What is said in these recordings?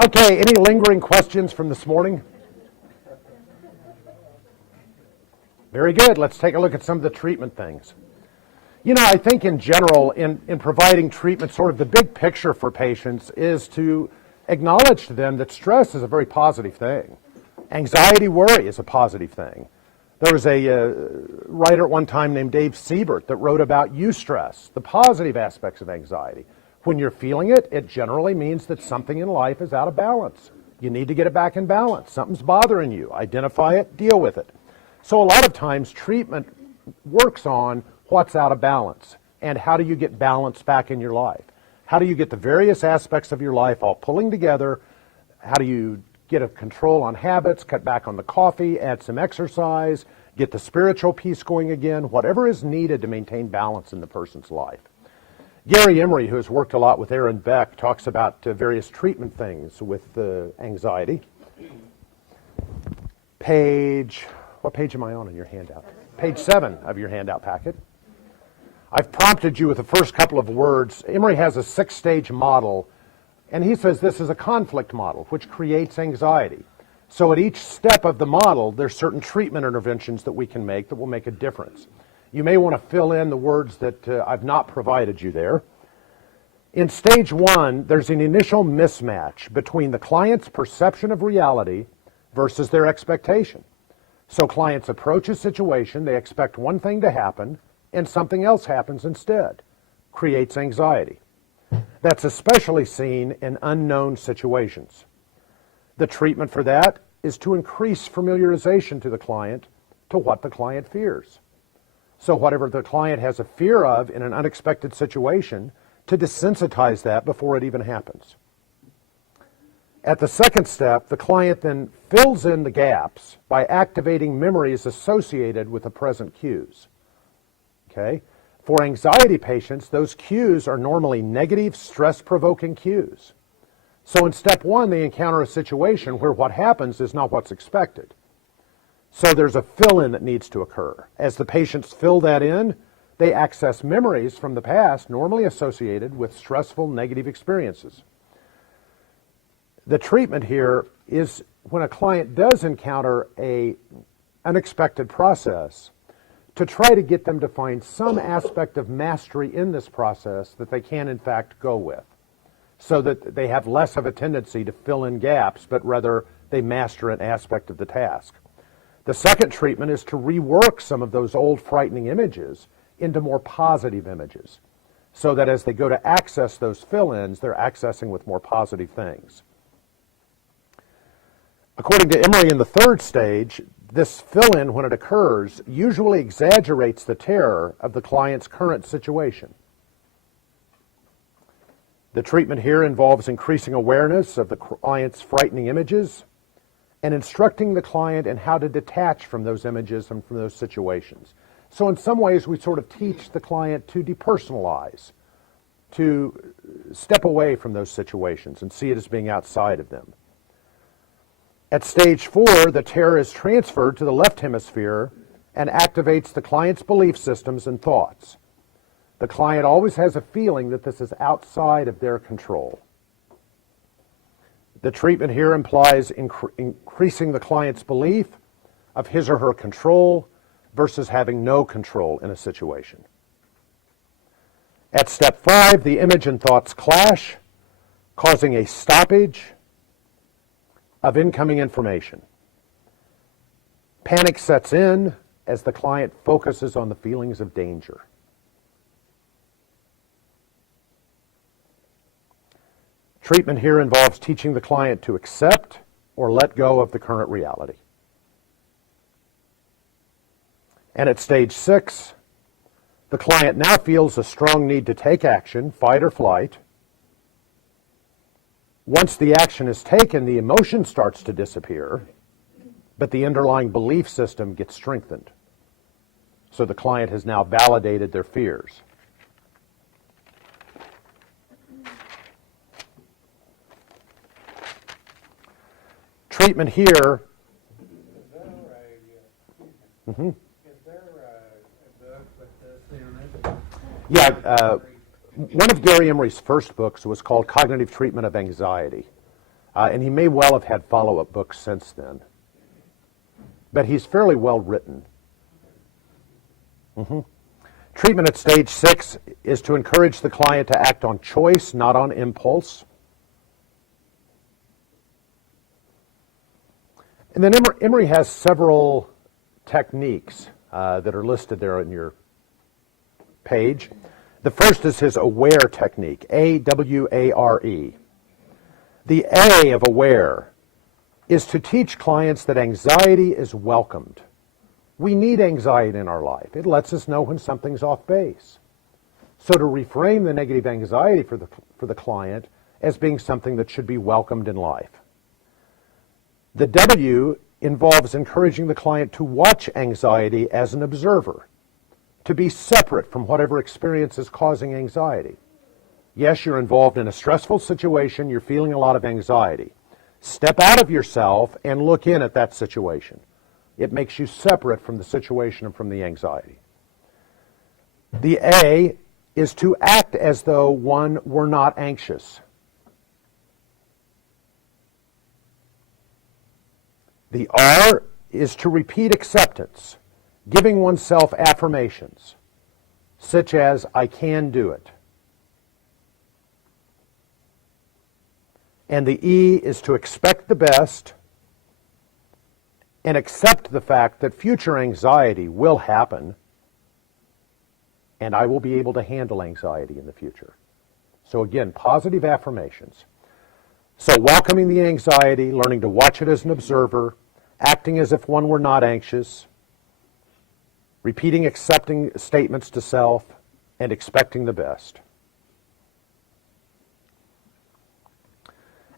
Okay, any lingering questions from this morning? Very good. Let's take a look at some of the treatment things. You know, I think in general, in providing treatment, sort of the big picture for patients is to acknowledge to them that stress is a very positive thing. Anxiety, worry is a positive thing. There was a writer at one time named Dave Siebert that wrote about eustress, the positive aspects of anxiety. When you're feeling it, it generally means that something in life is out of balance. You need to get it back in balance. Something's bothering you. Identify it, deal with it. So a lot of times treatment works on what's out of balance and how do you get balance back in your life. How do you get the various aspects of your life all pulling together? How do you get a control on habits, cut back on the coffee, add some exercise, get the spiritual piece going again, whatever is needed to maintain balance in the person's life. Gary Emery, who has worked a lot with Aaron Beck, talks about various treatment things with anxiety. What page am I on in your handout? Page 7 of your handout packet. I've prompted you with the first couple of words. Emery has a 6-stage model, and he says this is a conflict model, which creates anxiety. So at each step of the model, there's certain treatment interventions that we can make that will make a difference. You may want to fill in the words that I've not provided you there. In stage 1, there's an initial mismatch between the client's perception of reality versus their expectation. So clients approach a situation, they expect one thing to happen, and something else happens instead. Creates anxiety. That's especially seen in unknown situations. The treatment for that is to increase familiarization to the client to what the client fears. So whatever the client has a fear of in an unexpected situation, to desensitize that before it even happens. At the second step, the client then fills in the gaps by activating memories associated with the present cues. Okay? For anxiety patients, those cues are normally negative, stress-provoking cues. So in step 1, they encounter a situation where what happens is not what's expected. So there's a fill-in that needs to occur. As the patients fill that in, they access memories from the past normally associated with stressful negative experiences. The treatment here is when a client does encounter an unexpected process, to try to get them to find some aspect of mastery in this process that they can in fact go with, so that they have less of a tendency to fill in gaps, but rather they master an aspect of the task. The second treatment is to rework some of those old frightening images into more positive images, so that as they go to access those fill-ins, they're accessing with more positive things. According to Emery, in the third stage, this fill-in, when it occurs, usually exaggerates the terror of the client's current situation. The treatment here involves increasing awareness of the client's frightening images and instructing the client in how to detach from those images and from those situations. So in some ways, we sort of teach the client to depersonalize, to step away from those situations and see it as being outside of them. At stage 4, the terror is transferred to the left hemisphere and activates the client's belief systems and thoughts. The client always has a feeling that this is outside of their control. The treatment here implies increasing the client's belief of his or her control versus having no control in a situation. At step 5, the image and thoughts clash, causing a stoppage of incoming information. Panic sets in as the client focuses on the feelings of danger. Treatment here involves teaching the client to accept or let go of the current reality. And at stage 6, the client now feels a strong need to take action, fight or flight. Once the action is taken, the emotion starts to disappear, but the underlying belief system gets strengthened. So the client has now validated their fears. Treatment here. Mm-hmm. Is there a book with this in it? Yeah, one of Gary Emery's first books was called Cognitive Treatment of Anxiety. And he may well have had follow-up books since then. But he's fairly well written. Treatment at stage 6 is to encourage the client to act on choice, not on impulse. And then Emery has several techniques that are listed there on your page. The first is his AWARE technique, A-W-A-R-E. The A of AWARE is to teach clients that anxiety is welcomed. We need anxiety in our life. It lets us know when something's off base. So to reframe the negative anxiety for the client as being something that should be welcomed in life. The W involves encouraging the client to watch anxiety as an observer, to be separate from whatever experience is causing anxiety. Yes, you're involved in a stressful situation, you're feeling a lot of anxiety. Step out of yourself and look in at that situation. It makes you separate from the situation and from the anxiety. The A is to act as though one were not anxious. The R is to repeat acceptance, giving oneself affirmations, such as, I can do it. And the E is to expect the best and accept the fact that future anxiety will happen, and I will be able to handle anxiety in the future. So again, positive affirmations. So welcoming the anxiety, learning to watch it as an observer, acting as if one were not anxious, repeating accepting statements to self, and expecting the best.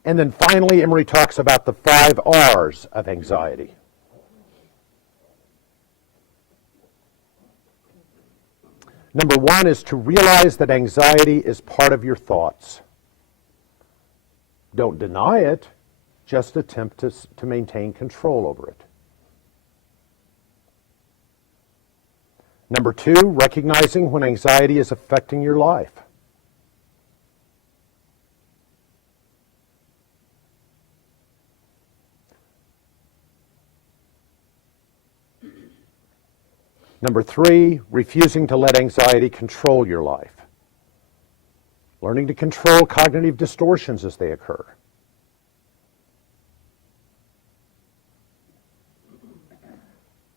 And then finally, Emery talks about the 5 R's of anxiety. Number 1 is to realize that anxiety is part of your thoughts. Don't deny it, just attempt to maintain control over it. Number 2, recognizing when anxiety is affecting your life. Number 3, refusing to let anxiety control your life. Learning to control cognitive distortions as they occur.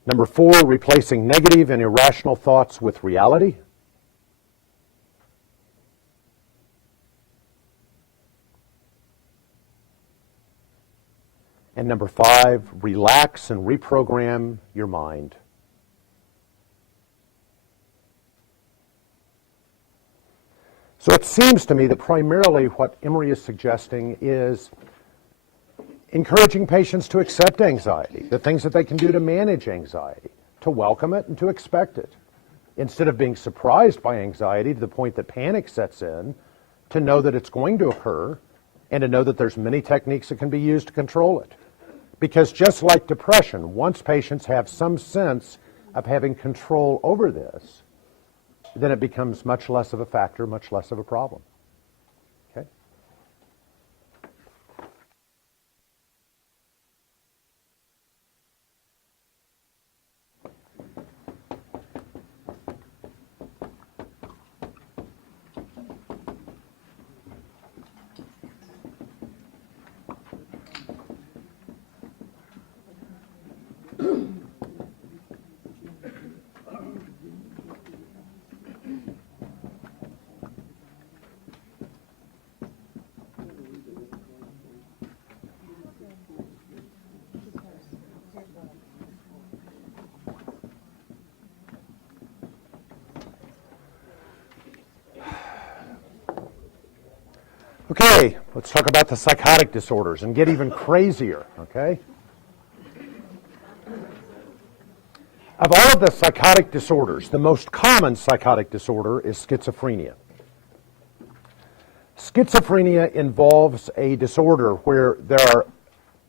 Number 4, replacing negative and irrational thoughts with reality. And number 5, relax and reprogram your mind. So it seems to me that primarily what Emery is suggesting is encouraging patients to accept anxiety, the things that they can do to manage anxiety, to welcome it and to expect it. Instead of being surprised by anxiety to the point that panic sets in, to know that it's going to occur and to know that there's many techniques that can be used to control it. Because just like depression, once patients have some sense of having control over this, then it becomes much less of a factor, much less of a problem. Okay? Okay, let's talk about the psychotic disorders and get even crazier, okay? Of all of the psychotic disorders, the most common psychotic disorder is schizophrenia. Schizophrenia involves a disorder where there are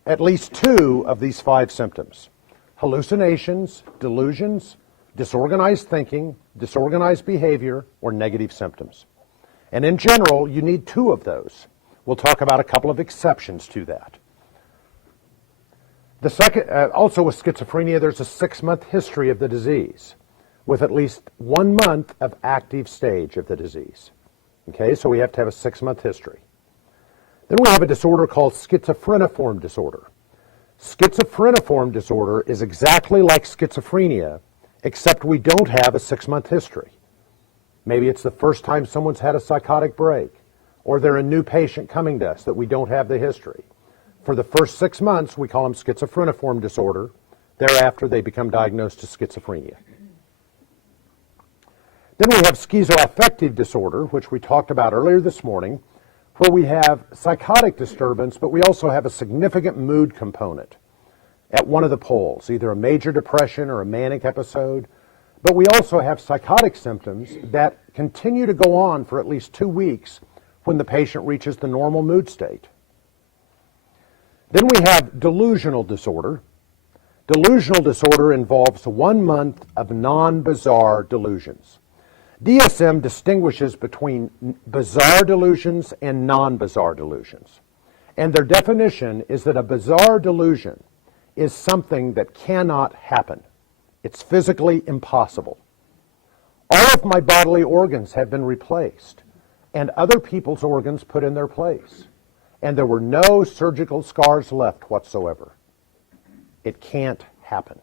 at least 2 of these 5 symptoms: hallucinations, delusions, disorganized thinking, disorganized behavior, or negative symptoms. And in general, you need 2 of those. We'll talk about a couple of exceptions to that. The second, also with schizophrenia, there's a 6-month history of the disease with at least 1 month of active stage of the disease. Okay, so we have to have a 6-month history. Then we have a disorder called schizophreniform disorder. Schizophreniform disorder is exactly like schizophrenia, except we don't have a 6-month history. Maybe it's the first time someone's had a psychotic break, or they're a new patient coming to us that we don't have the history. For the first 6 months, we call them schizophreniform disorder. Thereafter, they become diagnosed as schizophrenia. Then we have schizoaffective disorder, which we talked about earlier this morning, where we have psychotic disturbance, but we also have a significant mood component at one of the poles, either a major depression or a manic episode. But we also have psychotic symptoms that continue to go on for at least 2 weeks when the patient reaches the normal mood state. Then we have delusional disorder. Delusional disorder involves 1 month of non-bizarre delusions. DSM distinguishes between bizarre delusions and non-bizarre delusions. And their definition is that a bizarre delusion is something that cannot happen. It's physically impossible. All of my bodily organs have been replaced and other people's organs put in their place. And there were no surgical scars left whatsoever. It can't happen.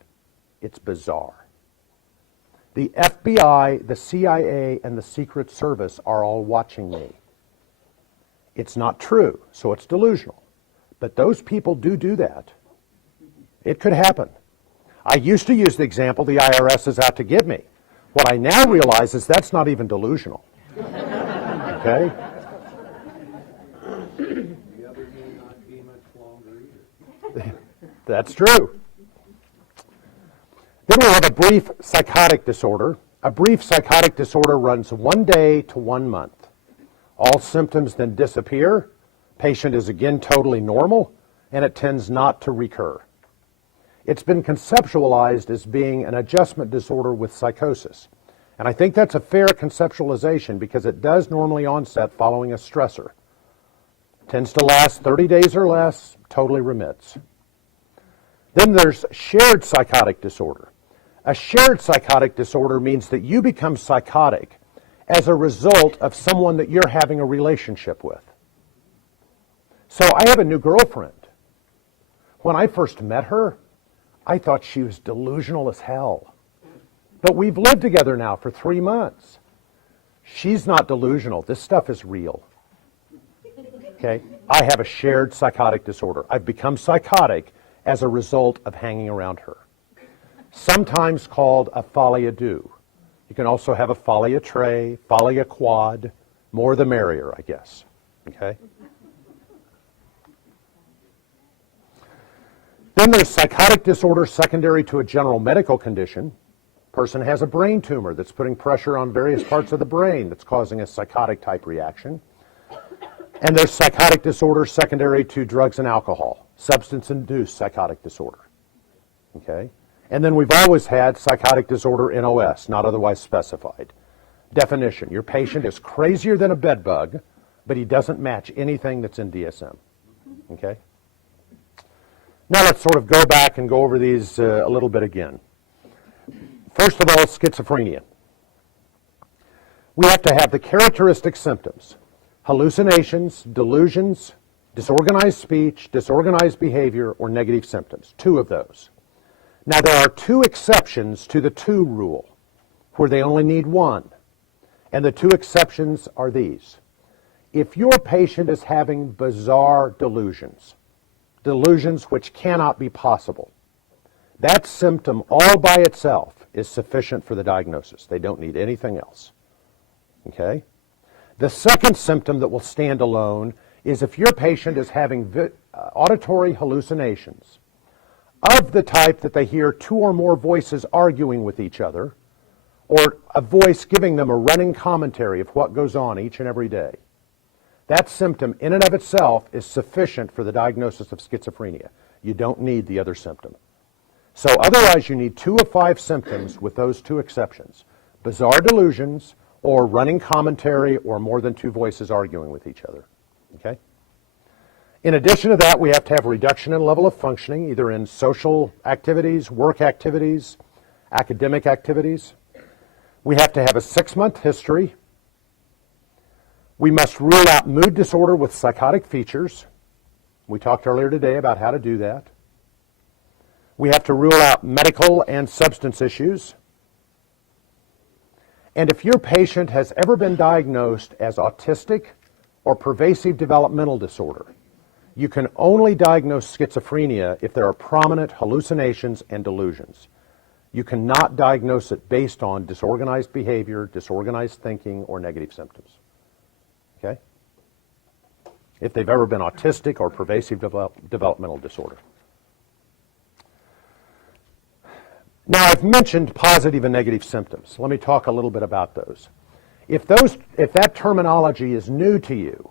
It's bizarre. The FBI, the CIA, and the Secret Service are all watching me. It's not true, so it's delusional. But those people do that. It could happen. I used to use the example the IRS is out to get me. What I now realize is that's not even delusional. Okay? The other may not be much longer either. That's true. Then we have a brief psychotic disorder. A brief psychotic disorder runs 1 day to 1 month. All symptoms then disappear. Patient is again totally normal, and it tends not to recur. It's been conceptualized as being an adjustment disorder with psychosis. And I think that's a fair conceptualization because it does normally onset following a stressor. Tends to last 30 days or less, totally remits. Then there's shared psychotic disorder. A shared psychotic disorder means that you become psychotic as a result of someone that you're having a relationship with. So I have a new girlfriend. When I first met her, I thought she was delusional as hell. But we've lived together now for 3 months. She's not delusional. This stuff is real. Okay? I have a shared psychotic disorder. I've become psychotic as a result of hanging around her. Sometimes called a folie à deux. You can also have a folie à tres, folie à quad. More the merrier, I guess. Okay? Then there's psychotic disorder secondary to a general medical condition. Person has a brain tumor that's putting pressure on various parts of the brain that's causing a psychotic type reaction. And there's psychotic disorder secondary to drugs and alcohol, substance-induced psychotic disorder. Okay? And then we've always had psychotic disorder NOS, not otherwise specified. Definition: your patient is crazier than a bedbug, but he doesn't match anything that's in DSM. Okay? Now let's sort of go back and go over these a little bit again. First of all, schizophrenia. We have to have the characteristic symptoms: hallucinations, delusions, disorganized speech, disorganized behavior, or negative symptoms. 2 of those. Now there are 2 exceptions to the 2 rule, where they only need 1. And the 2 exceptions are these. If your patient is having bizarre delusions, delusions which cannot be possible, that symptom all by itself is sufficient for the diagnosis. They don't need anything else. Okay? The second symptom that will stand alone is if your patient is having auditory hallucinations of the type that they hear 2 or more voices arguing with each other, or a voice giving them a running commentary of what goes on each and every day. That symptom in and of itself is sufficient for the diagnosis of schizophrenia. You don't need the other symptom. So otherwise you need 2 of 5 symptoms with those 2 exceptions: bizarre delusions or running commentary or more than 2 voices arguing with each other. Okay? In addition to that, we have to have a reduction in level of functioning, either in social activities, work activities, academic activities. We have to have a 6-month history. We must rule out mood disorder with psychotic features. We talked earlier today about how to do that. We have to rule out medical and substance issues. And if your patient has ever been diagnosed as autistic or pervasive developmental disorder, you can only diagnose schizophrenia if there are prominent hallucinations and delusions. You cannot diagnose it based on disorganized behavior, disorganized thinking, or negative symptoms. Okay? If they've ever been autistic or pervasive developmental disorder. Now, I've mentioned positive and negative symptoms. Let me talk a little bit about those. If that terminology is new to you,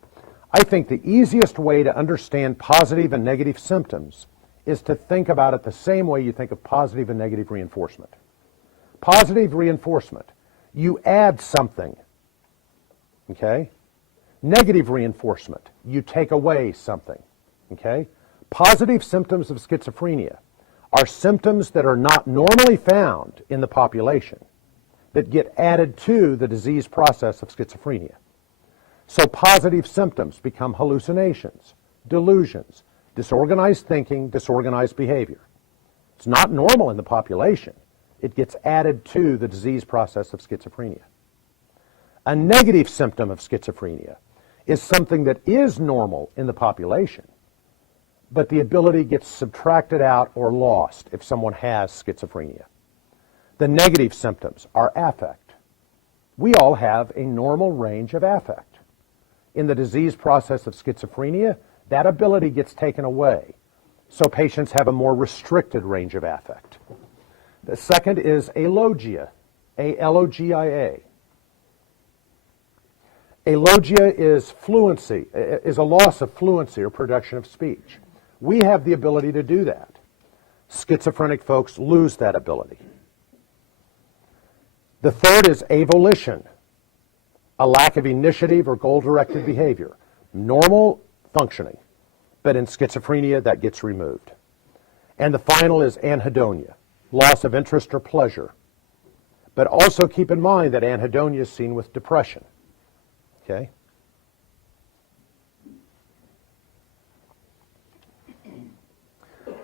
I think the easiest way to understand positive and negative symptoms is to think about it the same way you think of positive and negative reinforcement. Positive reinforcement, you add something, okay? Negative reinforcement, you take away something, okay? Positive symptoms of schizophrenia are symptoms that are not normally found in the population that get added to the disease process of schizophrenia. So positive symptoms become hallucinations, delusions, disorganized thinking, disorganized behavior. It's not normal in the population. It gets added to the disease process of schizophrenia. A negative symptom of schizophrenia is something that is normal in the population, but the ability gets subtracted out or lost if someone has schizophrenia. The negative symptoms are affect. We all have a normal range of affect. In the disease process of schizophrenia, that ability gets taken away, so patients have a more restricted range of affect. The second is alogia, A-L-O-G-I-A. Alogia is fluency, is a loss of fluency or production of speech. We have the ability to do that. Schizophrenic folks lose that ability. The third is avolition, a lack of initiative or goal-directed behavior. Normal functioning, but in schizophrenia that gets removed. And the final is anhedonia, loss of interest or pleasure. But also keep in mind that anhedonia is seen with depression. Okay?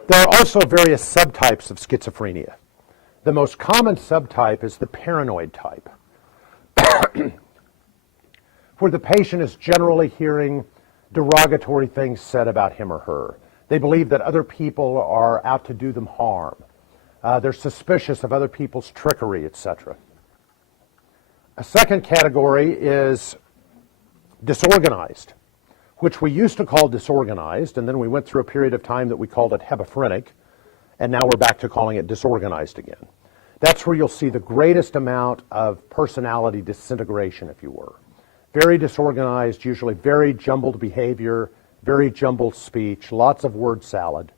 There are also various subtypes of schizophrenia. The most common subtype is the paranoid type, where the patient is generally hearing derogatory things said about him or her. They believe that other people are out to do them harm. They're suspicious of other people's trickery, etc. A second category is disorganized, which we used to call disorganized, and then we went through a period of time that we called it hebephrenic, and now we're back to calling it disorganized again. That's where you'll see the greatest amount of personality disintegration, if you were. Very disorganized, usually very jumbled behavior, very jumbled speech, lots of word salad.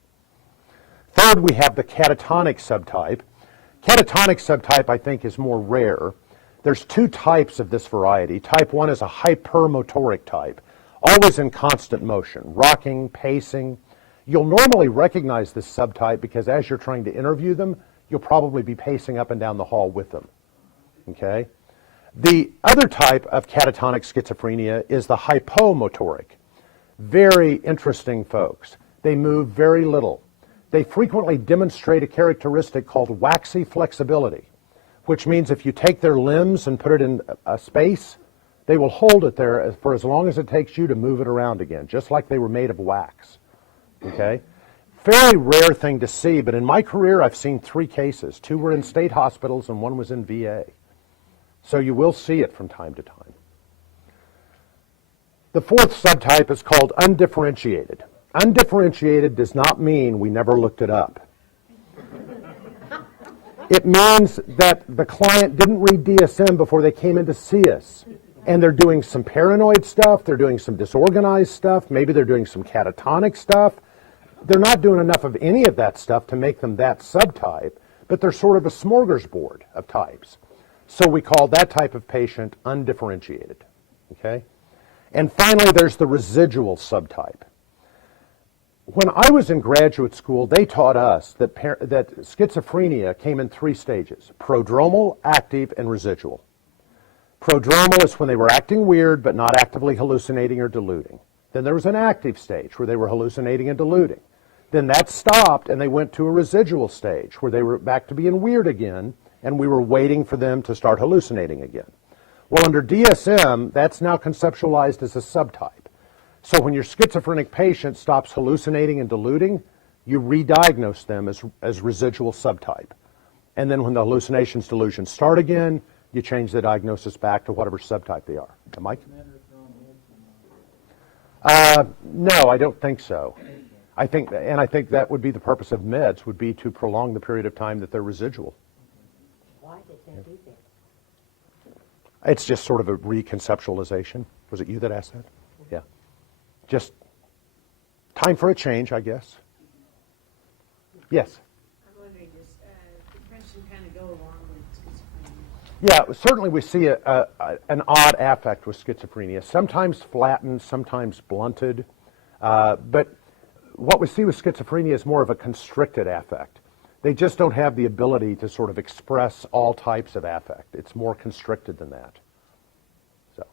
Third, we have the catatonic subtype. Catatonic subtype, I think, is more rare. There's two types of this variety. Type 1 is a hypermotoric type, always in constant motion, rocking, pacing. You'll normally recognize this subtype because as you're trying to interview them, you'll probably be pacing up and down the hall with them. Okay? The other type of catatonic schizophrenia is the hypomotoric. Very interesting folks. They move very little. They frequently demonstrate a characteristic called waxy flexibility, which means if you take their limbs and put it in a space, they will hold it there for as long as it takes you to move it around again, just like they were made of wax. Okay? Fairly rare thing to see, but in my career I've seen 3 cases. 2 were in state hospitals and 1 was in VA. So you will see it from time to time. The fourth subtype is called undifferentiated. Undifferentiated does not mean we never looked it up. It means that the client didn't read DSM before they came in to see us. And they're doing some paranoid stuff, they're doing some disorganized stuff, maybe they're doing some catatonic stuff. They're not doing enough of any of that stuff to make them that subtype, but they're sort of a smorgasbord of types. So we call that type of patient undifferentiated. Okay? And finally, there's the residual subtype. When I was in graduate school, they taught us that schizophrenia came in 3 stages: prodromal, active, and residual. Prodromal is when they were acting weird but not actively hallucinating or deluding. Then there was an active stage where they were hallucinating and deluding. Then that stopped and they went to a residual stage where they were back to being weird again, and we were waiting for them to start hallucinating again. Well, under DSM, that's now conceptualized as a subtype. So when your schizophrenic patient stops hallucinating and deluding, you re-diagnose them as residual subtype. And then when the hallucinations, delusions start again, you change the diagnosis back to whatever subtype they are. Mike? No, I don't think so. I think that would be the purpose of meds, would be to prolong the period of time that they're residual. Why did they do that? It's just sort of a reconceptualization. Was it you that asked that? Yeah. Just time for a change, I guess. Yes? I'm wondering, does depression kind of go along with schizophrenia? Yeah, certainly we see an odd affect with schizophrenia, sometimes flattened, sometimes blunted. But what we see with schizophrenia is more of a constricted affect. They just don't have the ability to sort of express all types of affect. It's more constricted than that. So,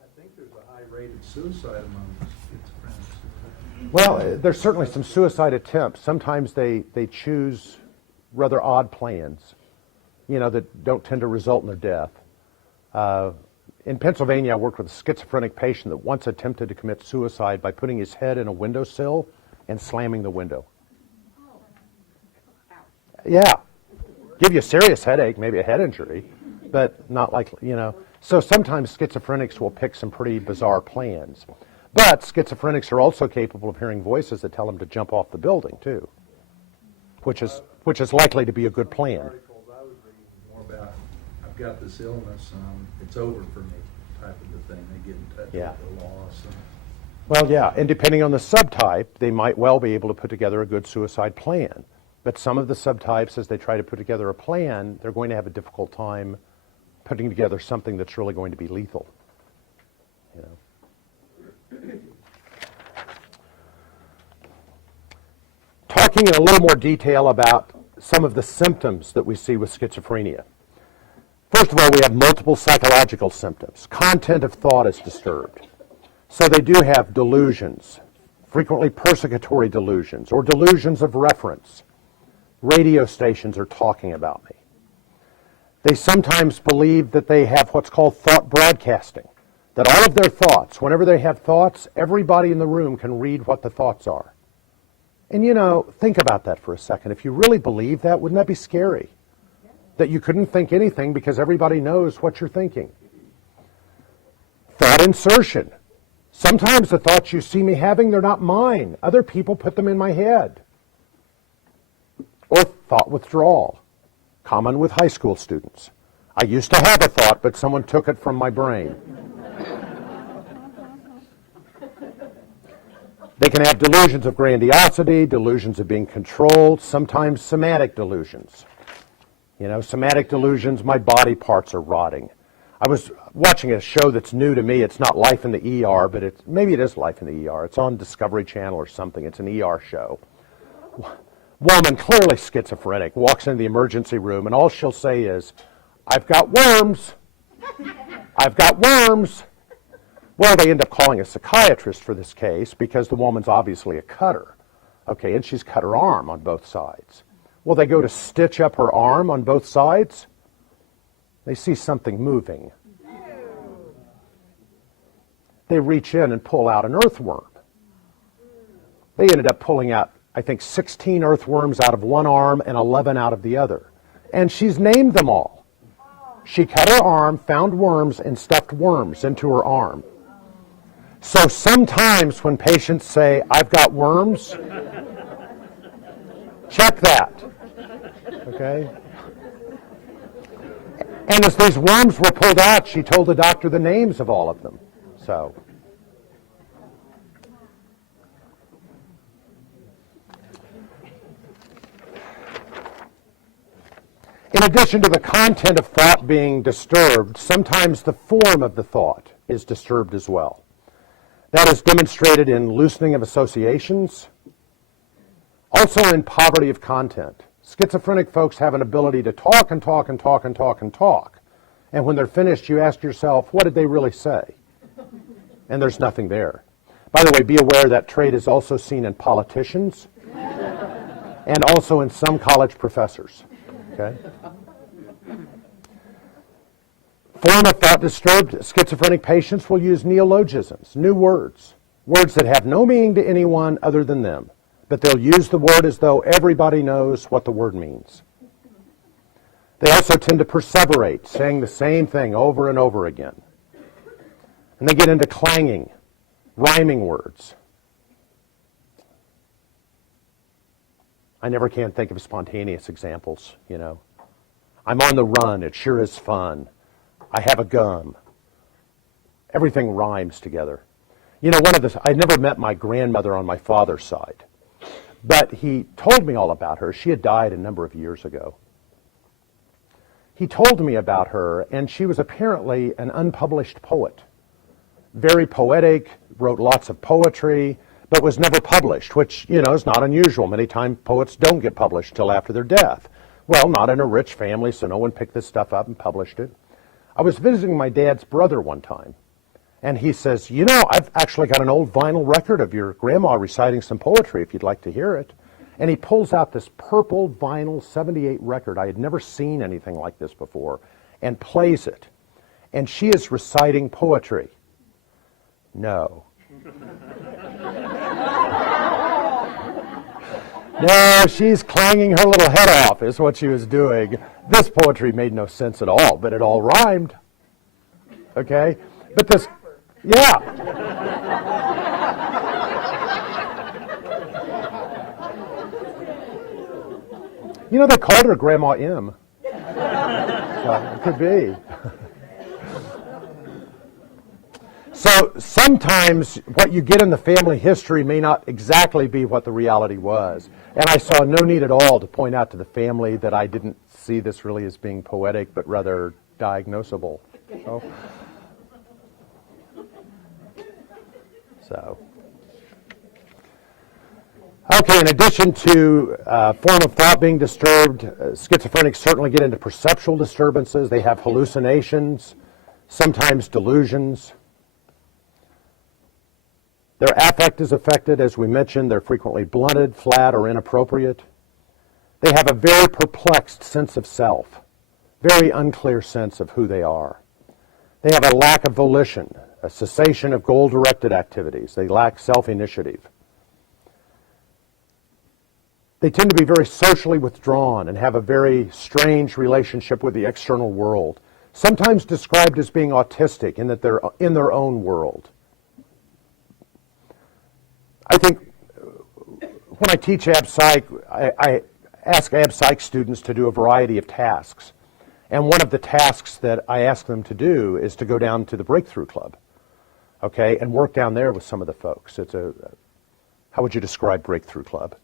I think there's a high rate of suicide among schizophrenics. well, there's certainly some suicide attempts. Sometimes they choose rather odd plans, that don't tend to result in their death. In Pennsylvania, I worked with a schizophrenic patient that once attempted to commit suicide by putting his head in a windowsill and slamming the window. Yeah. Give you a serious headache, maybe a head injury, but not like, So sometimes schizophrenics will pick some pretty bizarre plans. But schizophrenics are also capable of hearing voices that tell them to jump off the building, too, which is likely to be a good plan. Articles I was reading more about, I've got this illness, it's over for me, type of a thing. They get in touch with the loss. Well, yeah, and depending on the subtype, they might well be able to put together a good suicide plan. But some of the subtypes, as they try to put together a plan, they're going to have a difficult time putting together something that's really going to be lethal. Talking in a little more detail about some of the symptoms that we see with schizophrenia. First of all, we have multiple psychological symptoms. Content of thought is disturbed. So they do have delusions, frequently persecutory delusions, or delusions of reference. Radio stations are talking about me. They sometimes believe that they have what's called thought broadcasting, that all of their thoughts, whenever they have thoughts, everybody in the room can read what the thoughts are. And think about that for a second. If you really believe that, wouldn't that be scary? That you couldn't think anything because everybody knows what you're thinking. Thought insertion. Sometimes the thoughts you see me having, they're not mine. Other people put them in my head. Or thought withdrawal, common with high school students. I used to have a thought, but someone took it from my brain. They can have delusions of grandiosity, delusions of being controlled, sometimes somatic delusions. Somatic delusions, my body parts are rotting. I was watching a show that's new to me. It's not Life in the ER, but maybe it is Life in the ER. It's on Discovery Channel or something. It's an ER show. Woman, clearly schizophrenic, walks into the emergency room, and all she'll say is, "I've got worms. I've got worms." Well, they end up calling a psychiatrist for this case because the woman's obviously a cutter. Okay, and she's cut her arm on both sides. Well, they go to stitch up her arm on both sides. They see something moving. They reach in and pull out an earthworm. They ended up pulling out, I think, 16 earthworms out of one arm and 11 out of the other. And she's named them all. She cut her arm, found worms, and stuffed worms into her arm. So sometimes when patients say, "I've got worms," check that. Okay? And as these worms were pulled out, she told the doctor the names of all of them. So, in addition to the content of thought being disturbed, sometimes the form of the thought is disturbed as well. That is demonstrated in loosening of associations, also in poverty of content. Schizophrenic folks have an ability to talk and talk and talk and talk and talk. And when they're finished, you ask yourself, what did they really say? And there's nothing there. By the way, be aware that trait is also seen in politicians and also in some college professors. Okay? Form of thought disturbed, schizophrenic patients will use neologisms, new words, words that have no meaning to anyone other than them. But they'll use the word as though everybody knows what the word means. They also tend to perseverate, saying the same thing over and over again. And they get into clanging, rhyming words. I never can think of spontaneous examples, you know. I'm on the run, it sure is fun. I have a gum. Everything rhymes together. You know, I never met my grandmother on my father's side. But he told me all about her. She had died a number of years ago. He told me about her, and she was apparently an unpublished poet. Very poetic, wrote lots of poetry, but was never published, which, you know, is not unusual. Many times poets don't get published till after their death. Well, not in a rich family, so no one picked this stuff up and published it. I was visiting my dad's brother one time, and he says, you know, I've actually got an old vinyl record of your grandma reciting some poetry if you'd like to hear it. And he pulls out this purple vinyl 78 record. I had never seen anything like this before, and plays it. And she is reciting poetry. No. No, she's clanging her little head off is what she was doing. This poetry made no sense at all, but it all rhymed. Okay? But this, yeah. You know, they called her Grandma M. So it could be. So sometimes what you get in the family history may not exactly be what the reality was. And I saw no need at all to point out to the family that I didn't see this really as being poetic, but rather diagnosable. So. Okay, in addition to form of thought being disturbed, schizophrenics certainly get into perceptual disturbances. They have hallucinations, sometimes delusions. Their affect is affected, as we mentioned. They're frequently blunted, flat, or inappropriate. They have a very perplexed sense of self, very unclear sense of who they are. They have a lack of volition, a cessation of goal-directed activities. They lack self-initiative. They tend to be very socially withdrawn and have a very strange relationship with the external world, sometimes described as being autistic in that they're in their own world. I think when I teach ABPSYC, I ask ABPSYC students to do a variety of tasks. And one of the tasks that I ask them to do is to go down to the Breakthrough Club, okay, and work down there with some of the folks. It's a, how would you describe Breakthrough Club?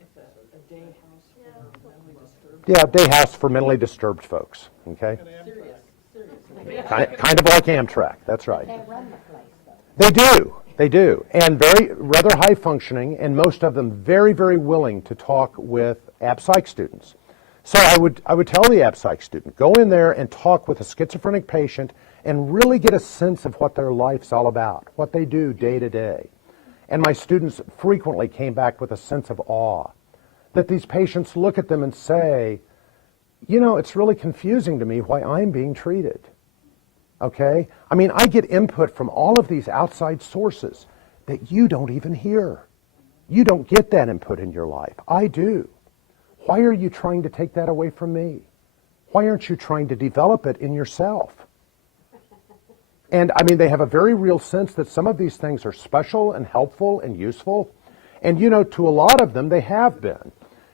It's a day house for mentally disturbed. Yeah, day house for mentally disturbed folks, okay? Serious. Kind of like Amtrak, that's right. They run the place, though. They do, and rather high functioning, and most of them very, very willing to talk with ABPSYC students. So I would tell the ABPSYC student, go in there and talk with a schizophrenic patient and really get a sense of what their life's all about, what they do day to day. And my students frequently came back with a sense of awe, that these patients look at them and say, you know, it's really confusing to me why I'm being treated. Okay? I mean, I get input from all of these outside sources that you don't even hear. You don't get that input in your life. I do. Why are you trying to take that away from me? Why aren't you trying to develop it in yourself? And I mean, they have a very real sense that some of these things are special and helpful and useful. And, you know, to a lot of them, they have been.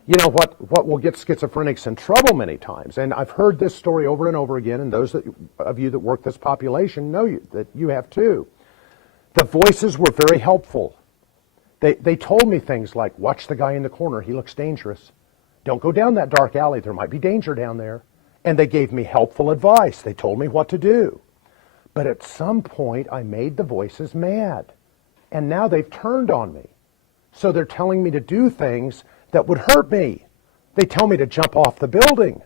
You know, what will get schizophrenics in trouble many times, and I've heard this story over and over again, and those of you that work this population know that you have too. The voices were very helpful. They told me things like, watch the guy in the corner, he looks dangerous. Don't go down that dark alley, there might be danger down there. And they gave me helpful advice. They told me what to do. But at some point, I made the voices mad. And now they've turned on me. So they're telling me to do things that would hurt me. They tell me to jump off the building.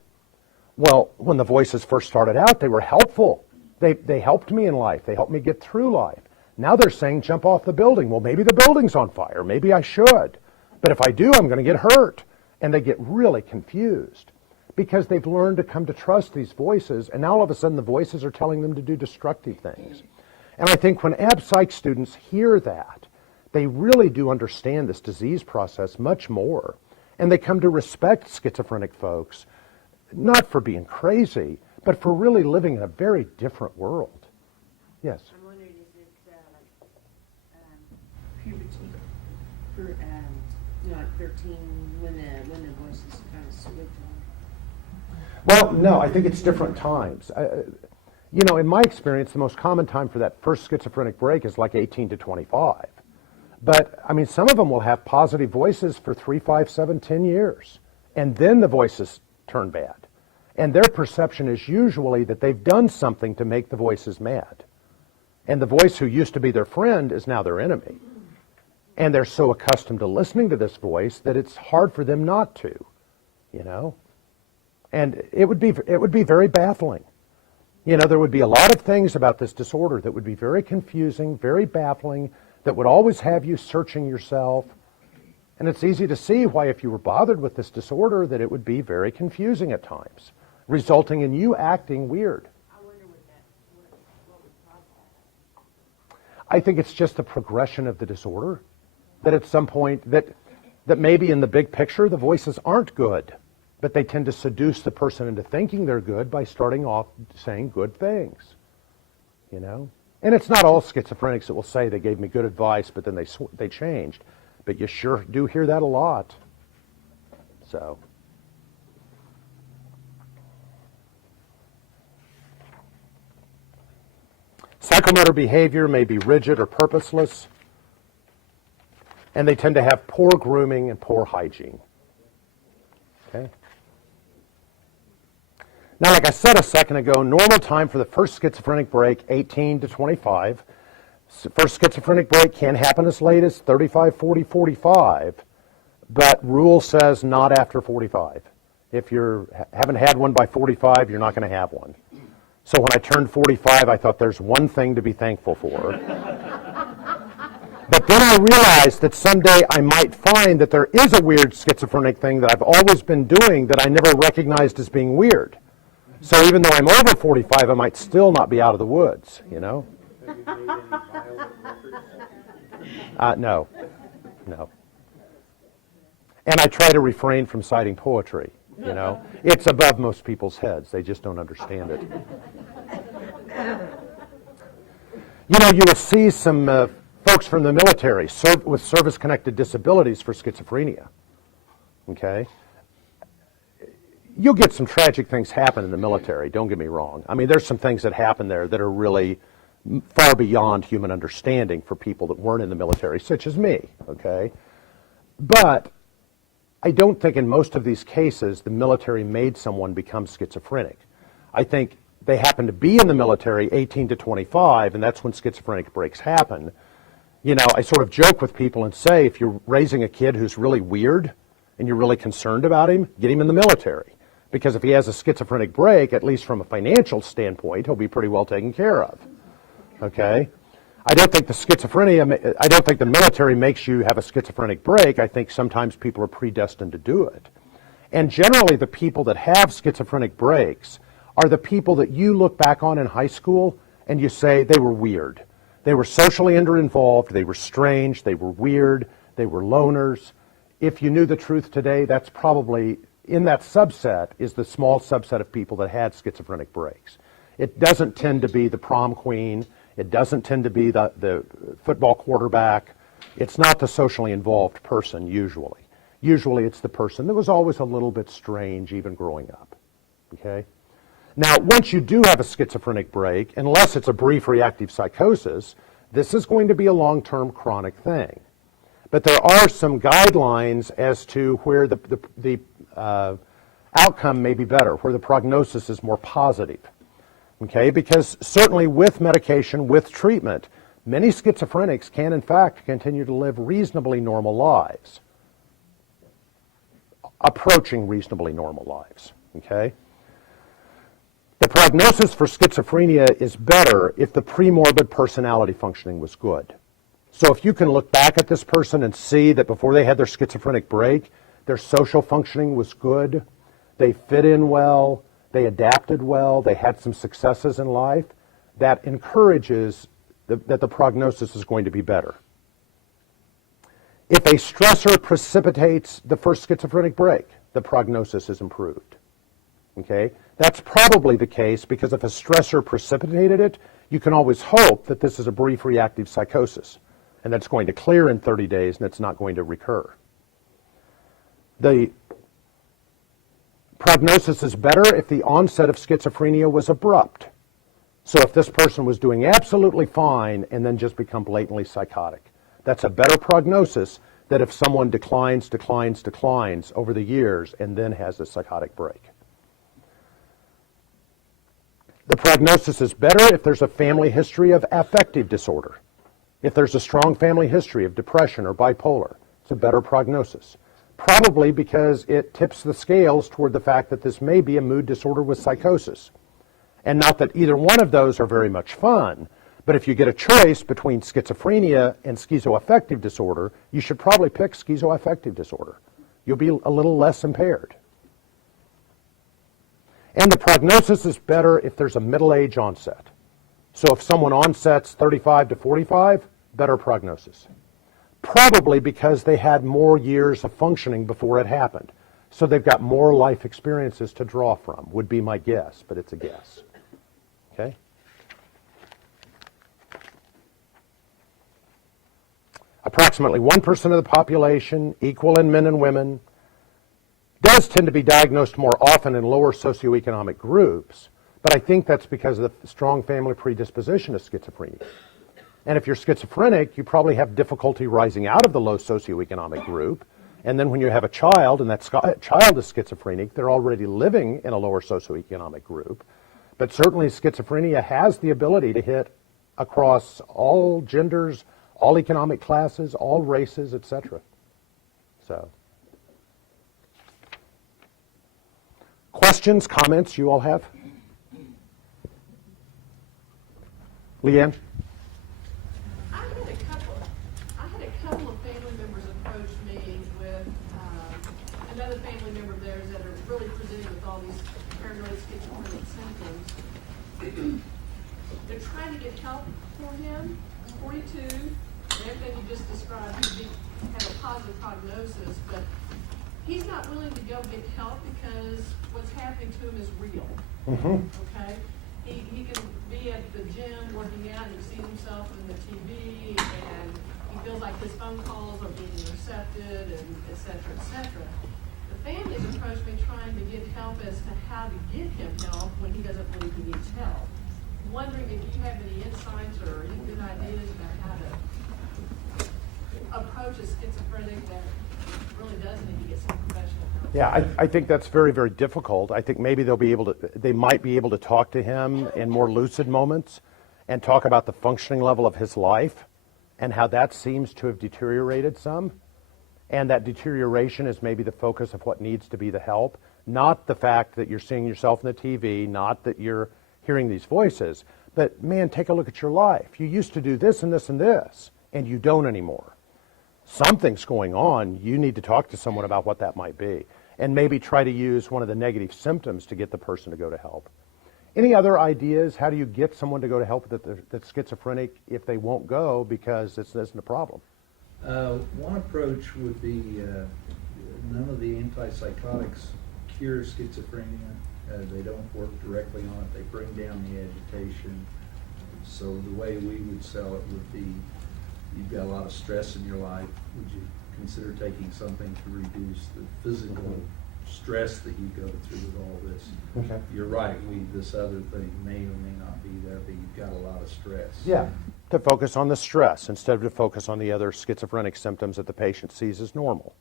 Well, when the voices first started out, they were helpful. They helped me in life. They helped me get through life. Now they're saying jump off the building. Well, maybe the building's on fire. Maybe I should. But if I do, I'm going to get hurt. And they get really confused because they've learned to come to trust these voices. And now all of a sudden the voices are telling them to do destructive things. And I think when ab-psych students hear that, they really do understand this disease process much more. And they come to respect schizophrenic folks, not for being crazy, but for really living in a very different world. Yes? I'm wondering, is it puberty for, at 13 when the voices kind of switch on? Well, no, I think it's different times. In my experience, the most common time for that first schizophrenic break is like 18 to 25. But, some of them will have positive voices for 3, 5, 7, 10 years. And then the voices turn bad. And their perception is usually that they've done something to make the voices mad. And the voice who used to be their friend is now their enemy. And they're so accustomed to listening to this voice that it's hard for them not to, And it would be very baffling. There would be a lot of things about this disorder that would be very confusing, very baffling, that would always have you searching yourself. And it's easy to see why, if you were bothered with this disorder, that it would be very confusing at times, resulting in you acting weird. I wonder what would cause that. I think it's just the progression of the disorder, that at some point, that maybe in the big picture, the voices aren't good, but they tend to seduce the person into thinking they're good by starting off saying good things, And it's not all schizophrenics that will say they gave me good advice, but then they changed. But you sure do hear that a lot. So. Psychomotor behavior may be rigid or purposeless, and they tend to have poor grooming and poor hygiene. Okay. Now, like I said a second ago, normal time for the first schizophrenic break, 18 to 25. First schizophrenic break can happen as late as 35, 40, 45, but rule says not after 45. If you haven't had one by 45, you're not going to have one. So when I turned 45, I thought there's one thing to be thankful for. But then I realized that someday I might find that there is a weird schizophrenic thing that I've always been doing that I never recognized as being weird. So even though I'm over 45, I might still not be out of the woods, Have you made any violent records? No. And I try to refrain from citing poetry, It's above most people's heads. They just don't understand it. You will see some folks from the military with service-connected disabilities for schizophrenia, okay? You'll get some tragic things happen in the military, don't get me wrong. There's some things that happen there that are really far beyond human understanding for people that weren't in the military, such as me, okay? But I don't think in most of these cases the military made someone become schizophrenic. I think they happen to be in the military 18 to 25, and that's when schizophrenic breaks happen. I sort of joke with people and say, if you're raising a kid who's really weird and you're really concerned about him, get him in the military. Because if he has a schizophrenic break, at least from a financial standpoint, he'll be pretty well taken care of. Okay? I don't think the military makes you have a schizophrenic break. I think sometimes people are predestined to do it. And generally, the people that have schizophrenic breaks are the people that you look back on in high school and you say they were weird. They were socially involved, they were strange, they were weird, they were loners. If you knew the truth today, that's probably, in that subset, is the small subset of people that had schizophrenic breaks. It doesn't tend to be the prom queen. It doesn't tend to be the football quarterback. It's not the socially involved person, usually. Usually it's the person that was always a little bit strange, even growing up. Okay? Now, once you do have a schizophrenic break, unless it's a brief reactive psychosis, this is going to be a long-term chronic thing. But there are some guidelines as to where the outcome may be better, where the prognosis is more positive. Okay? Because certainly with medication, with treatment, Many schizophrenics can, in fact, continue to live reasonably normal lives, approaching reasonably normal lives, okay? The prognosis for schizophrenia is better if the premorbid personality functioning was good. So if you can look back at this person and see that before they had their schizophrenic break, their social functioning was good, they fit in well, they adapted well, they had some successes in life, that encourages that the prognosis is going to be better. If a stressor precipitates the first schizophrenic break, the prognosis is improved. Okay? That's probably the case because if a stressor precipitated it, you can always hope that this is a brief reactive psychosis and that's going to clear in 30 days and it's not going to recur. The prognosis is better if the onset of schizophrenia was abrupt. So if this person was doing absolutely fine and then just become blatantly psychotic, that's a better prognosis than if someone declines over the years and then has a psychotic break. The prognosis is better if there's a family history of affective disorder. If there's a strong family history of depression or bipolar, it's a better prognosis. Probably because it tips the scales toward the fact that this may be a mood disorder with psychosis. And not that either one of those are very much fun, but if you get a choice between schizophrenia and schizoaffective disorder, you should probably pick schizoaffective disorder. You'll be a little less impaired. And the prognosis is better if there's a middle age onset. So if someone onsets 35 to 45, better prognosis. Probably because they had more years of functioning before it happened. So they've got more life experiences to draw from, would be my guess, but it's a guess. Okay? Approximately 1% of the population, equal in men and women, does tend to be diagnosed more often in lower socioeconomic groups, but I think that's because of the strong family predisposition to schizophrenia. And if you're schizophrenic, you probably have difficulty rising out of the low socioeconomic group, and then when you have a child, and that child is schizophrenic, they're already living in a lower socioeconomic group. But certainly schizophrenia has the ability to hit across all genders, all economic classes, all races, etc. So, questions, comments you all have? Leanne? I had a couple of family members approach me with another family member of theirs that are really presenting with all these paranoid schizophrenic symptoms. They're trying to get help for him. He's 42. Everything you just described, he had a positive prognosis, but he's not willing to go get help because what's happening to him is real. Mm-hmm. Okay? He can be at the gym working out and he sees himself in the TV and he feels like his phone calls are being intercepted and et cetera, et cetera. The family's approached me trying to get help as to how to get him help when he doesn't believe he needs help. Wondering if you have any insights or any good ideas about how to approach a schizophrenic that really does need to get some professional help. Yeah, I think that's very, very difficult. I think maybe they might be able to talk to him in more lucid moments and talk about the functioning level of his life and how that seems to have deteriorated some. And that deterioration is maybe the focus of what needs to be the help, not the fact that you're seeing yourself in the TV, not that you're hearing these voices, but man, take a look at your life. You used to do this and this and this, and you don't anymore. Something's going on. You need to talk to someone about what that might be. And maybe try to use one of the negative symptoms to get the person to go to help. Any other ideas? How do you get someone to go to help that's schizophrenic if they won't go because it isn't a problem? One approach would be none of the antipsychotics cure schizophrenia. They don't work directly on it. They bring down the agitation. So the way we would sell it would be, you've got a lot of stress in your life. Would you consider taking something to reduce the physical stress that you go through with all this? Okay. You're right. This other thing may or may not be there, but you've got a lot of stress. Yeah, to focus on the stress instead of to focus on the other schizophrenic symptoms that the patient sees as normal.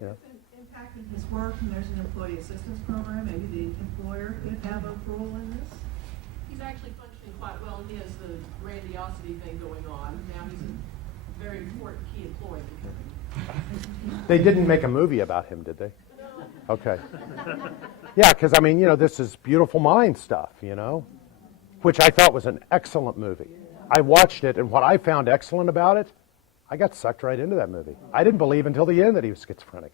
If it's impacting his work and there's an employee assistance program, maybe the employer could have a role in this? He's actually functioning quite well, and he has the grandiosity thing going on. Now he's a very important key employee in the company. They didn't make a movie about him, did they? Okay. Yeah, because, I mean, this is Beautiful Mind stuff, which I thought was an excellent movie. I watched it, and what I found excellent about it, I got sucked right into that movie. I didn't believe until the end that he was schizophrenic.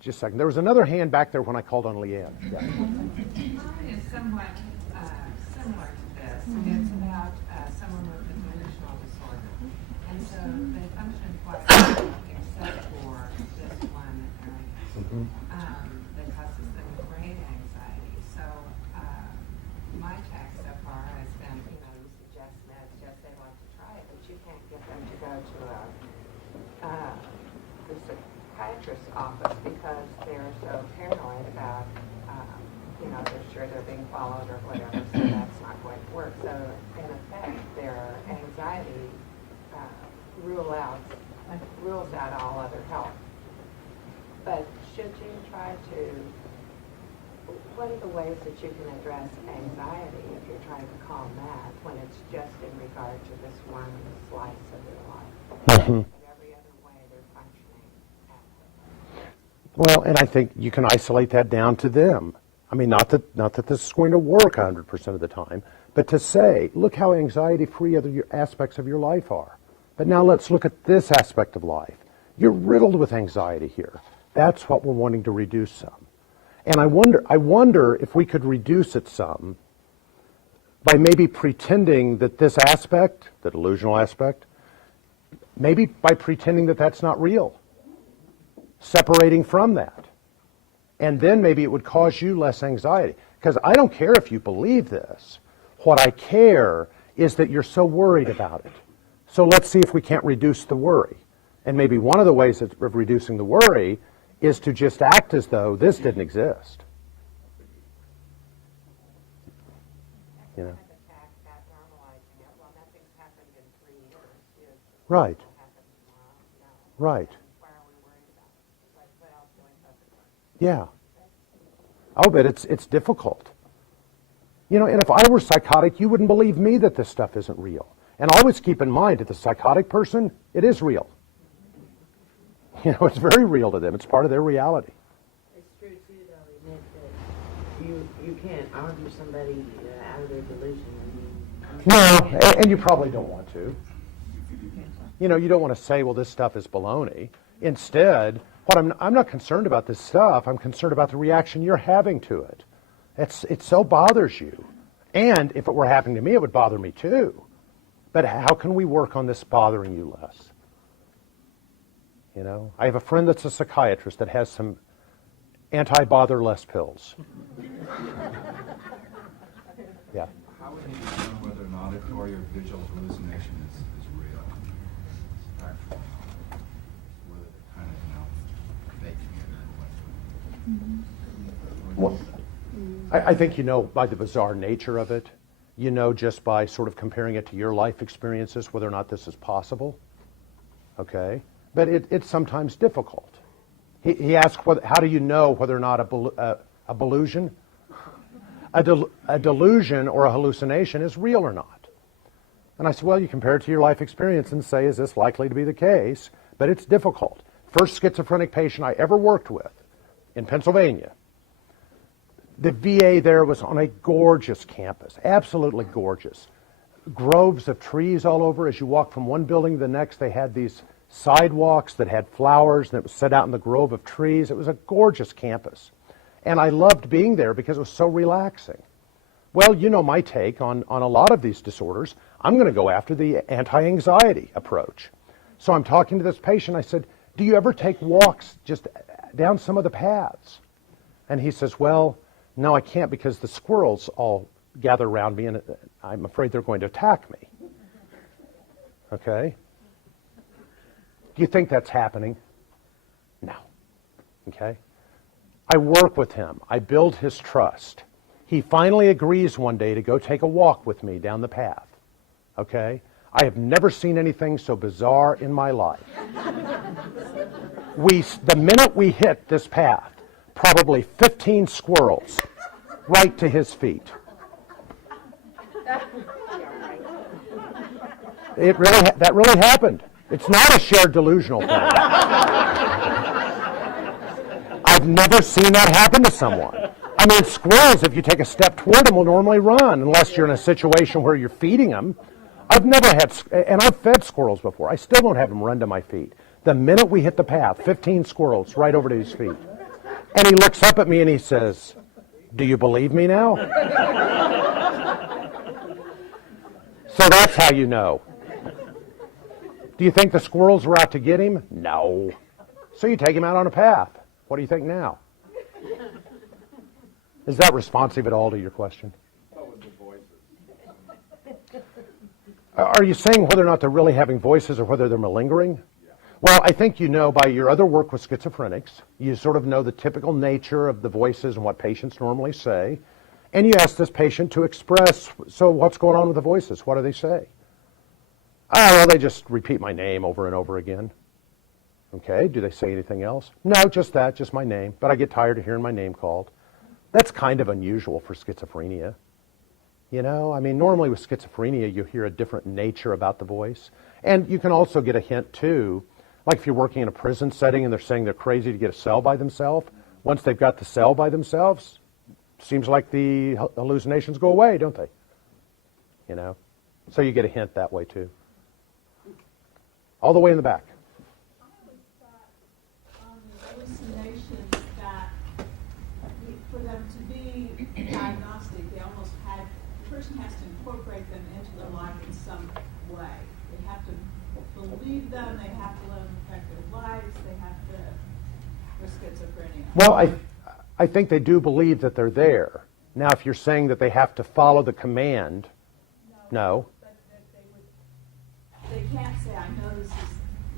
Just a second. There was another hand back there when I called on Leanne. Yeah. Mine is somewhat similar to this. It's about someone with a delusional disorder. And so they function quite well except for this one area that causes them great anxiety. So my text so far has been, you suggest meds, yes, they like to try it, but you can't get them to go to the psychiatrist's office because they're so paranoid about, they're sure they're being followed or whatever, so that's not going to work. So in effect, their anxiety rules out all other help. But should you try to, what are the ways that you can address anxiety if you're trying to calm that when it's just in regard to this one slice of your life? But every other way they're functioning adequately. Well, and I think you can isolate that down to them. I mean, not that this is going to work 100% of the time, but to say, look how anxiety-free other aspects of your life are. But now let's look at this aspect of life. You're riddled with anxiety here. That's what we're wanting to reduce some. And I wonder if we could reduce it some by maybe pretending that this aspect, the delusional aspect, maybe by pretending that that's not real. Separating from that. And then maybe it would cause you less anxiety. Because I don't care if you believe this. What I care is that you're so worried about it. So let's see if we can't reduce the worry. And maybe one of the ways of reducing the worry is to just act as though this didn't exist. That normalizing it. Well, nothing's happened in 3 years. Right. Happen tomorrow. No. Right. Why are we worried about it? What else do we focus on? Yeah. Oh, but it's difficult. And if I were psychotic, you wouldn't believe me that this stuff isn't real. And always keep in mind, to the psychotic person, it is real. It's very real to them. It's part of their reality. It's true too, though, Nick, that you can't argue somebody out of their delusion. No, and you probably don't want to. You don't want to say, well, this stuff is baloney. Instead, I'm not concerned about this stuff. I'm concerned about the reaction you're having to it. It so bothers you. And if it were happening to me, it would bother me too. But how can we work on this bothering you less? I have a friend that's a psychiatrist that has some anti-bother less pills. Yeah. How would you determine whether an auditory or visual hallucination is real? Actually, whether they're kind of, faking it or what? Well, I think by the bizarre nature of it. Just by sort of comparing it to your life experiences, whether or not this is possible. Okay? But it's sometimes difficult. He asked, how do you know whether or not a delusion or a hallucination is real or not? And I said, well, you compare it to your life experience and say, is this likely to be the case? But it's difficult. First schizophrenic patient I ever worked with in Pennsylvania. The VA there was on a gorgeous campus, absolutely gorgeous. Groves of trees all over. As you walk from one building to the next, they had these sidewalks that had flowers, and it was set out in the grove of trees. It was a gorgeous campus. And I loved being there because it was so relaxing. Well, my take on a lot of these disorders. I'm going to go after the anti-anxiety approach. So I'm talking to this patient. I said, do you ever take walks just down some of the paths? And he says, well, no, I can't because the squirrels all gather around me and I'm afraid they're going to attack me. Okay? Do you think that's happening? No. Okay? I work with him. I build his trust. He finally agrees one day to go take a walk with me down the path. Okay? I have never seen anything so bizarre in my life. The minute we hit this path, probably 15 squirrels right to his feet. That really happened. It's not a shared delusional thing. I've never seen that happen to someone. I mean, squirrels, if you take a step toward them, will normally run unless you're in a situation where you're feeding them. I've never had, and I've fed squirrels before. I still don't have them run to my feet. The minute we hit the path, 15 squirrels right over to his feet. And he looks up at me and he says, "Do you believe me now?" So that's how you know. Do you think the squirrels were out to get him? No. So you take him out on a path. What do you think now? Is that responsive at all to your question? Are you saying whether or not they're really having voices or whether they're malingering? Well, I think you know by your other work with schizophrenics, you sort of know the typical nature of the voices and what patients normally say. And you ask this patient to express, so what's going on with the voices? What do they say? Oh, well, they just repeat my name over and over again. Okay, do they say anything else? No, just that, just my name. But I get tired of hearing my name called. That's kind of unusual for schizophrenia. You know, I mean, normally with schizophrenia, you hear a different nature about the voice. And you can also get a hint, too, like if you're working in a prison setting and they're saying they're crazy to get a cell by themselves, once they've got the cell by themselves, seems like the hallucinations go away, don't they? You know? So you get a hint that way, too. All the way in the back. I always thought on the hallucinations that for them to be diagnostic, they almost had, the person has to incorporate them into their life in some way. They have to believe them, they have to let them affect their lives, they have to, for schizophrenia. Well, I think they do believe that they're there. Now, if you're saying that they have to follow the command, no. But they can't say, I know this is,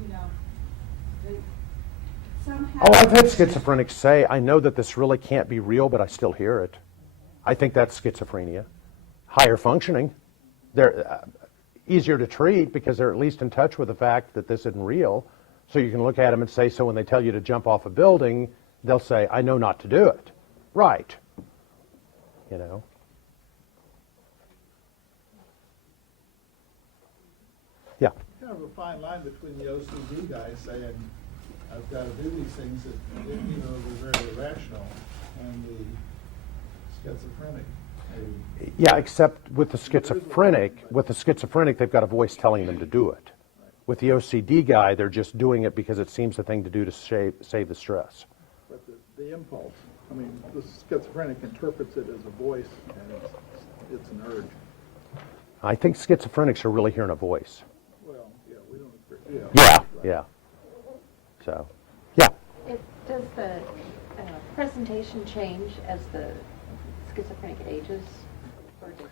you know, they somehow. Oh, I've had schizophrenics say, I know that this really can't be real, but I still hear it. I think that's schizophrenia. Higher functioning. They're easier to treat because they're at least in touch with the fact that this isn't real. So you can look at them and say, so when they tell you to jump off a building, they'll say, I know not to do it. Right. You know. Yeah. Kind of a fine line between the OCD guy saying, I've got to do these things that, you know, they're very irrational, and the schizophrenic. Yeah, except with the schizophrenic, they've got a voice telling them to do it. With the OCD guy, they're just doing it because it seems the thing to do to save the stress. But the impulse, I mean, the schizophrenic interprets it as a voice, and it's an urge. I think schizophrenics are really hearing a voice. Well, yeah, we don't agree. Yeah. So, yeah. Does the presentation change as the schizophrenic ages? Or does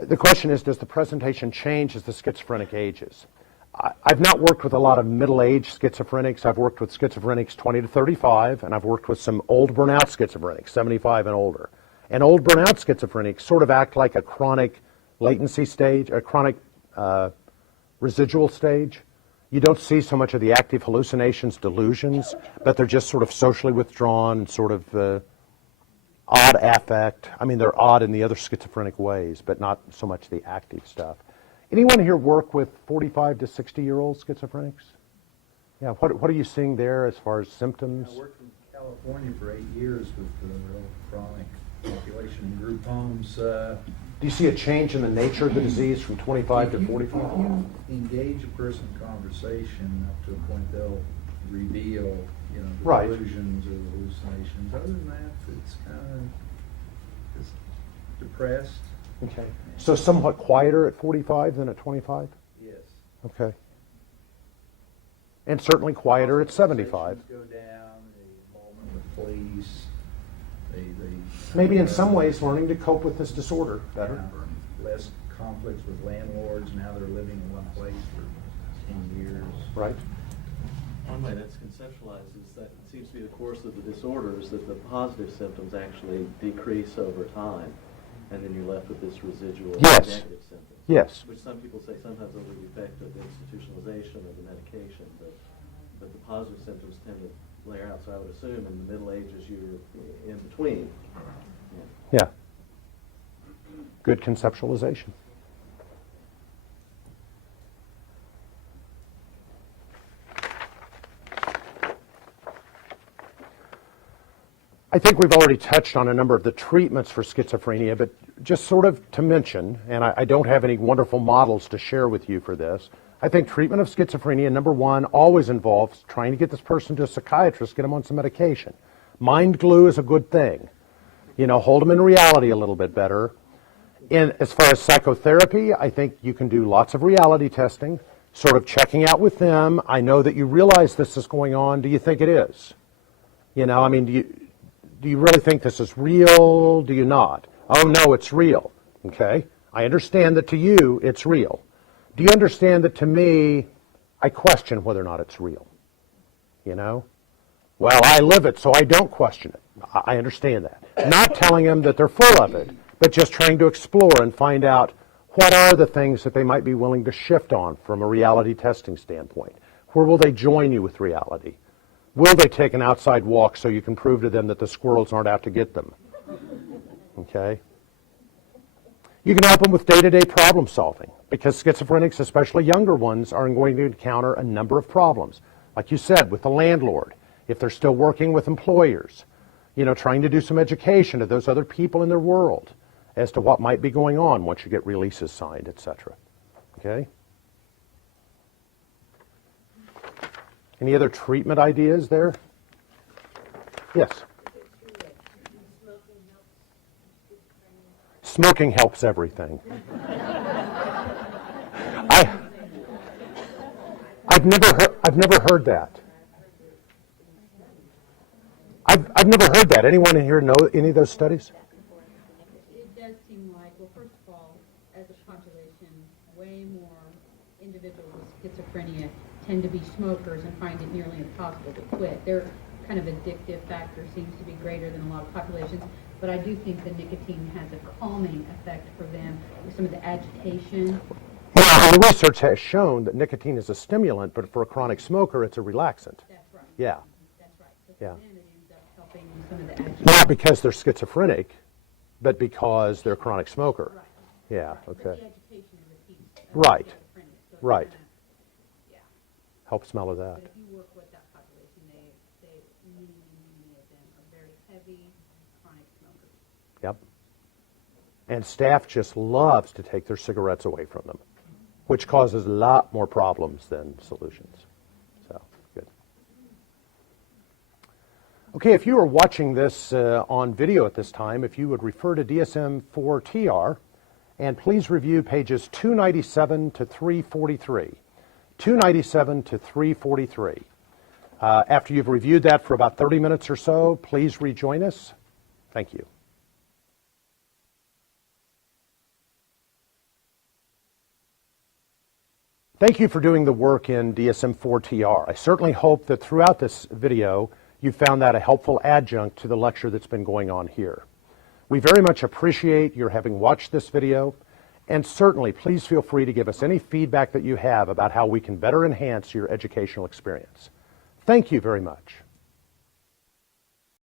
it? The question is, does the presentation change as the schizophrenic ages? I've not worked with a lot of middle-aged schizophrenics. I've worked with schizophrenics 20 to 35, and I've worked with some old burnout schizophrenics, 75 and older. And old burnout schizophrenics sort of act like a chronic latency stage, a chronic residual stage. You don't see so much of the active hallucinations, delusions, but they're just sort of socially withdrawn and sort of odd affect. I mean, they're odd in the other schizophrenic ways, but not so much the active stuff. Anyone here work with 45 to 60-year-old schizophrenics? Yeah, what are you seeing there as far as symptoms? I worked in California for 8 years with the real chronic population in group homes. Do you see a change in the nature of the disease from 25 to 45? If you engage a person in conversation up to a point, they'll reveal, you know, the Right. delusions or the hallucinations. Other than that, it's kind of just depressed. Okay. So somewhat quieter at 45 than at 25? Yes. Okay. And certainly quieter at 75. Conversations go down, the involvement with police, they Maybe in some ways learning to cope with this disorder better. less conflicts with landlords. Now they're living in one place for 10 years. Right. One way that's conceptualized is that it seems to be the course of the disorder is that the positive symptoms actually decrease over time, and then you're left with this residual Yes. negative symptoms. Yes. Which some people say sometimes over the effect of institutionalization of the medication, but the positive symptoms tend to layer out, so I would assume in the Middle Ages you're in between. Yeah. Good conceptualization. I think we've already touched on a number of the treatments for schizophrenia, but just sort of to mention, and I don't have any wonderful models to share with you for this, I think treatment of schizophrenia, number one, always involves trying to get this person to a psychiatrist, get them on some medication. Mind glue is a good thing. You know, hold them in reality a little bit better. And as far as psychotherapy, I think you can do lots of reality testing, sort of checking out with them. I know that you realize this is going on. Do you think it is? You know, I mean, do you really think this is real? Do you not? Oh, no, it's real. Okay? I understand that to you, it's real. Do you understand that to me, I question whether or not it's real? You know? Well, I live it, so I don't question it. I understand that. Not telling them that they're full of it, but just trying to explore and find out what are the things that they might be willing to shift on from a reality testing standpoint. Where will they join you with reality? Will they take an outside walk so you can prove to them that the squirrels aren't out to get them? Okay? You can help them with day-to-day problem solving because schizophrenics, especially younger ones, are going to encounter a number of problems. Like you said, with the landlord, if they're still working with employers, you know, trying to do some education to those other people in their world as to what might be going on once you get releases signed, etc. Okay? Any other treatment ideas there? Yes? Smoking helps everything. I've never heard that. I've never heard that. Anyone in here know any of those studies? It does seem like, well, first of all, as a population, way more individuals with schizophrenia tend to be smokers and find it nearly impossible to quit. Their kind of addictive factor seems to be greater than a lot of populations, but I do think the nicotine has a calming effect for them with some of the agitation. Well, the research has shown that nicotine is a stimulant, but for a chronic smoker, it's a relaxant. That's right. Yeah. That's right. So Yeah. for them, it ends up helping some of the agitation. Not because they're schizophrenic, but because they're a chronic smoker. Right. Yeah, Right. But okay. the agitation is a piece of Right. schizophrenia, so it's Right. kinda- yeah. Helps mellow that. But if you work with that population, many of them are very heavy chronic smokers. Yep. And staff just loves to take their cigarettes away from them, which causes a lot more problems than solutions. So, good. Okay, if you are watching this on video at this time, if you would refer to DSM-4-TR, and please review pages 297 to 343. 297 to 343. After you've reviewed that for about 30 minutes or so, please rejoin us. Thank you. Thank you for doing the work in DSM-4-TR. I certainly hope that throughout this video, you found that a helpful adjunct to the lecture that's been going on here. We very much appreciate your having watched this video, and certainly please feel free to give us any feedback that you have about how we can better enhance your educational experience. Thank you very much.